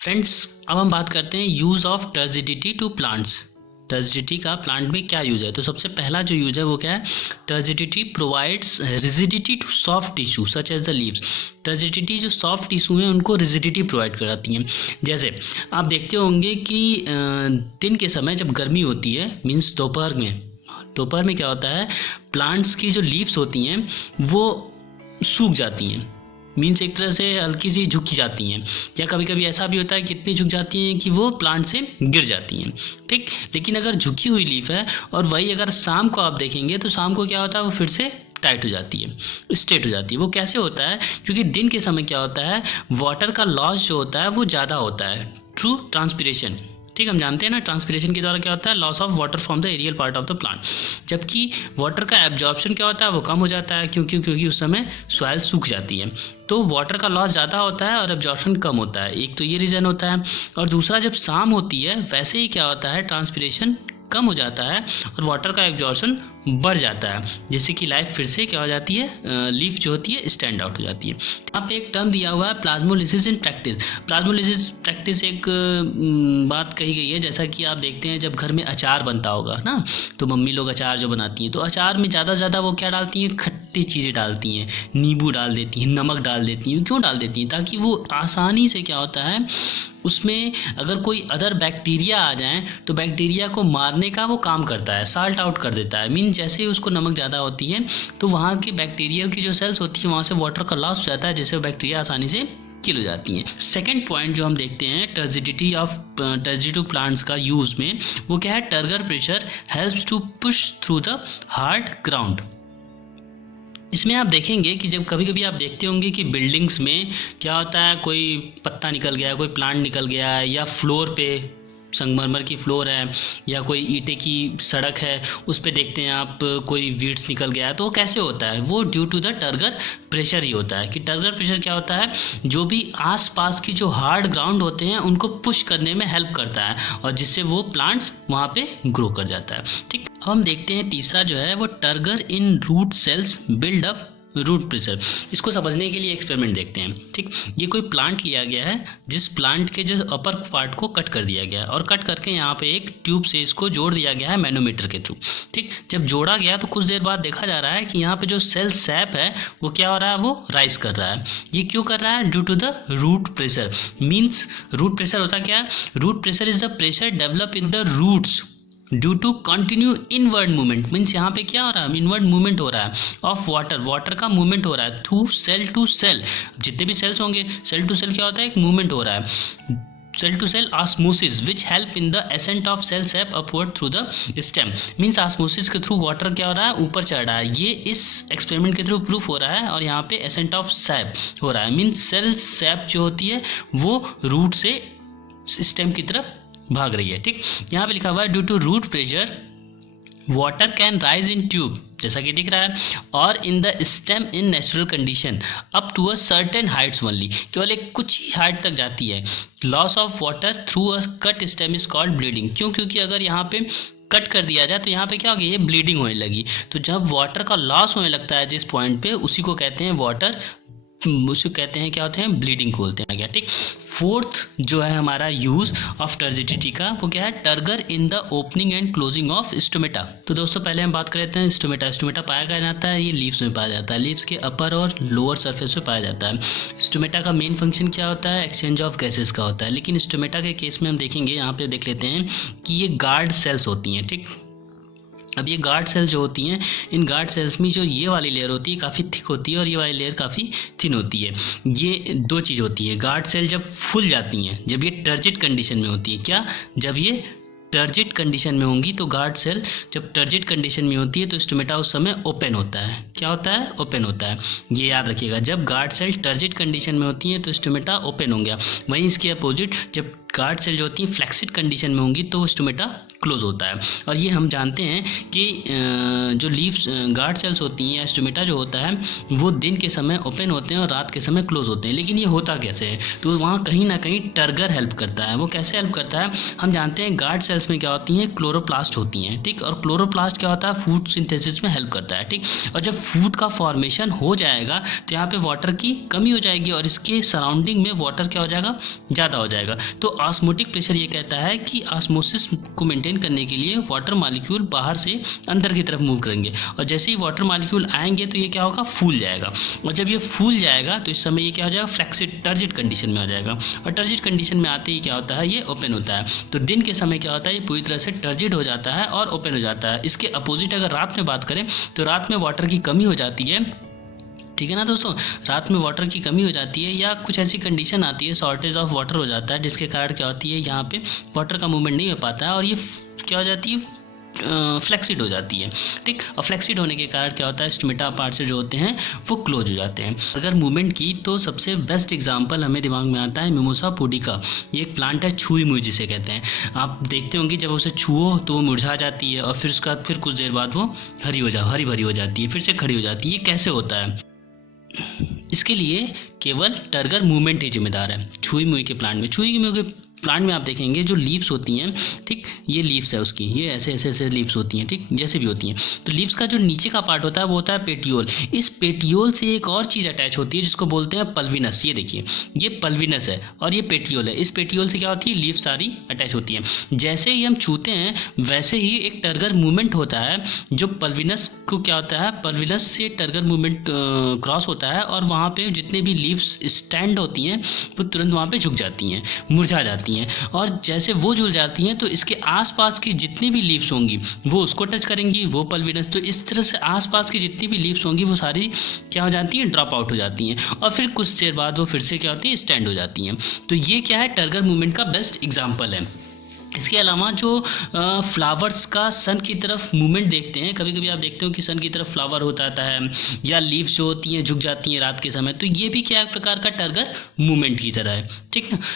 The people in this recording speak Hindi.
फ्रेंड्स, अब हम बात करते हैं use of turgidity to plants. Turgidity का प्लांट में क्या यूज़ है? तो सबसे पहला जो यूज़ है वो क्या है? Turgidity provides rigidity to soft tissue such as the leaves. Turgidity जो सॉफ्ट टिश्यू हैं उनको रिजिडिटी प्रोवाइड कराती हैं। जैसे आप देखते होंगे कि दिन के समय जब गर्मी होती है, मीन्स दोपहर में क्या होता है, प्लांट्स की जो लीव्स होती हैं वो सूख जाती हैं, मीन्स एक तरह से हल्की सी झुक जाती हैं, या कभी कभी ऐसा भी होता है कि इतनी झुक जाती हैं कि वो प्लांट से गिर जाती हैं। ठीक, लेकिन अगर झुकी हुई लीफ है और वही अगर शाम को आप देखेंगे तो शाम को क्या होता है, वो फिर से टाइट हो जाती है, स्ट्रेट हो जाती है। वो कैसे होता है? क्योंकि दिन के समय क्या होता है, वाटर का लॉस जो होता है वो ज़्यादा होता है थ्रू ट्रांसपिरेशन। ठीक, हम जानते हैं ना, ट्रांसपिरेशन के द्वारा क्या होता है, loss of water from the aerial part of the plant. जबकि वाटर का एब्जॉर्प्शन क्या होता है, वो कम हो जाता है, क्योंकि उस समय सॉइल सूख जाती है, तो वाटर का लॉस ज़्यादा होता है और एब्जॉर्प्शन कम होता है। एक तो ये रीज़न होता है, और दूसरा जब शाम होती है वैसे ही क्या होता है, ट्रांसपिरेशन कम हो जाता है और वाटर का एब्जॉर्प्शन बढ़ जाता है, जिससे कि लाइफ फिर से क्या हो जाती है, लीफ जो होती है स्टैंड आउट हो जाती है। यहाँ पे एक टर्म दिया हुआ है, plasmolysis in practice. Plasmolysis practice एक बात कही गई है, जैसा कि आप देखते हैं जब घर में अचार बनता होगा ना, तो मम्मी लोग अचार जो बनाती हैं तो अचार में ज़्यादा से ज़्यादा वो क्या डालती हैं, खट्टी चीज़ें डालती हैं, नींबू डाल देती हैं, नमक डाल देती हैं। क्यों डाल देती हैं? ताकि वो आसानी से क्या होता है, उसमें अगर कोई अदर बैक्टीरिया आ जाए तो बैक्टीरिया को मारने का वो काम करता है, साल्ट आउट कर देता है। मीन जैसे ही उसको नमक ज़्यादा होती है तो वहाँ की बैक्टीरिया की जो सेल्स होती है वहाँ से वाटर का लॉस हो जाता है, जिससे वो बैक्टीरिया आसानी से किल हो जाती हैं। सेकेंड पॉइंट जो हम देखते हैं टर्जिडिटी प्लांट्स का यूज़ में, वो क्या है, turgor pressure helps to push through the hard ground. इसमें आप देखेंगे कि जब कभी कभी आप देखते होंगे कि बिल्डिंग्स में क्या होता है, कोई पत्ता निकल गया, कोई प्लांट निकल गया है, या फ्लोर पे संगमरमर की फ्लोर है या कोई ईंटे की सड़क है, उस पे देखते हैं आप कोई वीड्स निकल गया है, तो वो कैसे होता है, वो due to the turgor pressure ही होता है। कि टर्गर प्रेशर क्या होता है, जो भी आसपास की जो हार्ड ग्राउंड होते हैं उनको पुश करने में हेल्प करता है, और जिससे वो प्लांट्स वहाँ पे ग्रो कर जाता है। ठीक, अब हम देखते हैं तीसरा जो है वो turgor in root cells build up root pressure. इसको समझने के लिए एक्सपेरिमेंट देखते हैं। ठीक, ये कोई प्लांट लिया गया है, जिस प्लांट के जो अपर पार्ट को कट कर दिया गया है, और कट करके यहाँ पे एक ट्यूब से इसको जोड़ दिया गया है मैनोमीटर के थ्रू। ठीक, जब जोड़ा गया तो कुछ देर बाद देखा जा रहा है कि यहाँ पे जो सेल सैप है वो क्या हो रहा है, वो राइज कर रहा है। ये क्यों कर रहा है? Due to the root pressure. Means root pressure होता क्या है, root pressure is the pressure develop in the roots due to continue inward movement. Means यहाँ पे क्या हो रहा है, इनवर्ड मूवमेंट हो रहा है ऑफ वाटर का मूवमेंट हो रहा है थ्रू सेल टू सेल। जितने भी सेल्स होंगे, सेल टू सेल क्या होता है, एक मूवमेंट हो रहा है, cell to cell osmosis which help in the ascent of cell sap upward through the stem. Means osmosis के थ्रू वाटर क्या हो रहा है, ऊपर चढ़ रहा है। ये इस एक्सपेरिमेंट के थ्रू प्रूफ हो रहा है, और यहाँ पे एसेंट ऑफ सैप हो रहा है। मीन्स सेल सैप जो होती है वो रूट से स्टेम की तरफ भाग रही है। ठीक, यहाँ पे लिखा हुआ है due to root pressure water can rise in tube, जैसा कि दिख रहा है, और in the stem in natural condition up to a certain heights only. केवल एक कुछ ही हाइट तक जाती है। Loss of water through a cut stem is called bleeding. क्यों? क्योंकि अगर यहाँ पे कट कर दिया जाए तो यहाँ पे क्या होगी, ये ब्लीडिंग होने लगी। तो जब वाटर का लॉस होने लगता है जिस पॉइंट पे, उसी को कहते हैं क्या होते हैं, ब्लीडिंग खोलते हैं क्या। ठीक, फोर्थ जो है हमारा यूज ऑफ टर्जिडिटी का, वो क्या है, turgor in the opening and closing of stomata. तो दोस्तों पहले हम बात कर लेते हैं स्टोमेटा। स्टोमेटा पाया कहाँ जाता है, ये लीव्स में पाया जाता है, लीव्स के अपर और लोअर सरफेस पे पाया जाता है। स्टोमेटा का मेन फंक्शन क्या होता है, एक्सचेंज ऑफ गैसेस का होता है। लेकिन स्टोमेटा के केस में हम देखेंगे, यहाँ पे देख लेते हैं कि ये गार्ड सेल्स होती हैं। ठीक, अब ये गार्ड सेल जो होती हैं, इन गार्ड सेल्स में जो ये वाली लेयर होती है काफ़ी थिक होती है और ये वाली लेयर काफ़ी थिन होती है। ये दो चीज़ होती है। गार्ड सेल जब फुल जाती हैं, जब ये टर्जिड कंडीशन में होती है, क्या, जब ये टर्जिड कंडीशन में होंगी, तो गार्ड सेल जब टर्जिड कंडीशन में होती है तो स्टोमेटा उस समय ओपन होता है। क्या होता है, ओपन होता है। ये याद रखिएगा, जब गार्ड सेल टर्जिड कंडीशन में होती है तो स्टोमेटा ओपन हो गया। वहीं इसके अपोजिट जब गार्ड सेल जो होती हैं फ्लैक्सिड कंडीशन में होंगी तो स्टोमेटा क्लोज होता है। और ये हम जानते हैं कि जो लीव्स गार्ड सेल्स होती हैं या स्टोमेटा जो होता है वो दिन के समय ओपन होते हैं और रात के समय क्लोज होते हैं। लेकिन ये होता कैसे है? तो वहाँ कहीं ना कहीं टर्गर हेल्प करता है। वो कैसे हेल्प करता है? हम जानते हैं गार्ड सेल्स में क्या होती हैं, क्लोरोप्लास्ट होती हैं, ठीक। और क्लोरोप्लास्ट क्या होता है, फूड सिंथेसिस में हेल्प करता है, ठीक। और जब फूड का फॉर्मेशन हो जाएगा तो यहाँ पे वाटर की कमी हो जाएगी और इसके सराउंडिंग में वाटर क्या हो जाएगा, ज़्यादा हो जाएगा। तो ऑस्मोटिक प्रेशर ये कहता है कि ऑस्मोसिस को मेंटेन करने के लिए वाटर मॉलिक्यूल बाहर से अंदर की तरफ मूव करेंगे और जैसे ही वाटर मॉलिक्यूल आएंगे तो ये क्या होगा, फूल जाएगा। और जब ये फूल जाएगा तो इस समय ये क्या हो जाएगा, फ्लैक्सिड टर्जिड कंडीशन में आ जाएगा। और टर्जिड कंडीशन में आते ही क्या होता है, ये ओपन होता है। तो दिन के समय क्या होता है, ये पूरी तरह से टर्जिड हो जाता है और ओपन हो जाता है। इसके अपोजिट अगर रात में बात करें तो रात में वाटर की कमी हो जाती है, ठीक है ना दोस्तों। रात में वाटर की कमी हो जाती है या कुछ ऐसी कंडीशन आती है, शॉर्टेज ऑफ वाटर हो जाता है, जिसके कारण क्या होती है, यहाँ पे वाटर का मूवमेंट नहीं हो पाता है और ये क्या हो जाती है, फ्लैक्सिड हो जाती है, ठीक। और फ्लैक्सिड होने के कारण क्या होता है, स्टोमेटा पार्ट से जो होते हैं वो क्लोज हो जाते हैं। अगर मूवमेंट की तो सबसे बेस्ट एग्जांपल हमें दिमाग में आता है मिमोसा पुडिका। ये एक प्लांट है, छुई मुई जिसे कहते हैं। आप देखते होंगे जब उसे छुओ तो वो मुरझा जाती है और फिर उसके बाद फिर कुछ देर बाद वो हरी भरी हो जाती है, फिर से खड़ी हो जाती है। ये कैसे होता है? इसके लिए केवल टर्गर मूवमेंट ही जिम्मेदार है। छुई मुई के प्लांट में, छुई मुई के प्लांट में आप देखेंगे जो लीव्स होती हैं, ठीक, ये लीव्स है उसकी, ये ऐसे ऐसे ऐसे लीव्स होती हैं, ठीक, जैसे भी होती हैं। तो लीव्स का जो नीचे का पार्ट होता है वो होता है पेटियोल। इस पेटियोल से एक और चीज़ अटैच होती है जिसको बोलते हैं पल्विनस। ये देखिए, ये पल्विनस है और ये पेटियोल है। इस पेटियोल से क्या होती है, लीव सारी अटैच होती है। जैसे ही हम छूते हैं वैसे ही एक टर्गर मूवमेंट होता है जो पल्विनस को क्या होता है, पल्विनस से टर्गर मूवमेंट क्रॉस होता है और वहाँ पे जितने भी लीव्स स्टैंड होती हैं वो तुरंत वहाँ पे झुक जाती हैं, मुरझा जाती हैं। और जैसे वो झुक जाती हैं तो इसके आसपास की जितनी भी लीव्स होंगी वो उसको टच करेंगी, वो पल्विनस। तो इस तरह से आसपास की जितनी भी लीव्स होंगी वो सारी क्या हो जाती हैं, ड्रॉप आउट हो जाती हैं और फिर कुछ देर बाद वो फिर से क्या होती है, स्टैंड हो जाती हैं। तो ये क्या है, टर्गर मूवमेंट का बेस्ट एग्जाम्पल है। इसके अलावा जो फ्लावर्स का सन की तरफ मूवमेंट देखते हैं, कभी कभी आप देखते हो कि सन की तरफ फ्लावर होता है या लीव्स जो होती हैं झुक जाती हैं रात के समय, तो ये भी क्या एक प्रकार का टर्गर मूवमेंट की तरह है, ठीक है।